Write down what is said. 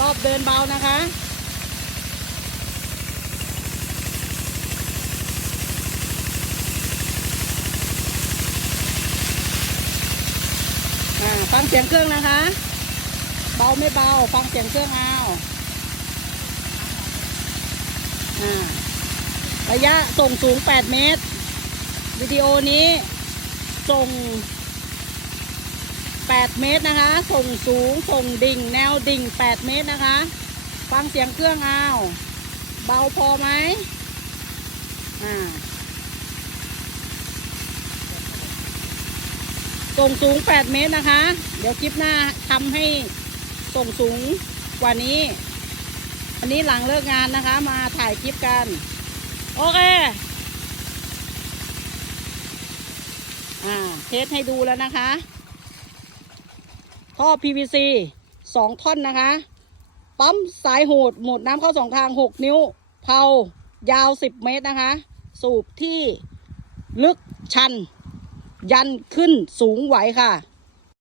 รอบเดินเบานะคะอ่าฟังเสียงเครื่องนะคะ เบาไม่เบา ฟังเสียงเครื่องเอาอ่าระยะส่งสูง 8 เมตร วิดีโอนี้ส่ง 8 เมตรนะคะ ส่งสูงส่งดิ่ง แนวดิ่ง 8 เมตรนะคะ ฟังเสียงเครื่องเอาเบาพอไหมอ่าส่งสูง 8 เมตรนะคะ เดี๋ยวคลิปหน้าทำให้ส่งสูงกว่านี้ อันนี้หลังเลิกงานนะคะ มาถ่ายคลิปกัน โอเค อ่า เทสให้ดูแล้วนะคะ ท่อ PVC สองท่อนนะคะ ปั๊มสายโหดหมดน้ำเข้าสองทาง 6 นิ้ว เผายาว 10 เมตรนะคะ สูบที่ลึกชัน ยันขึ้นสูงไหวค่ะ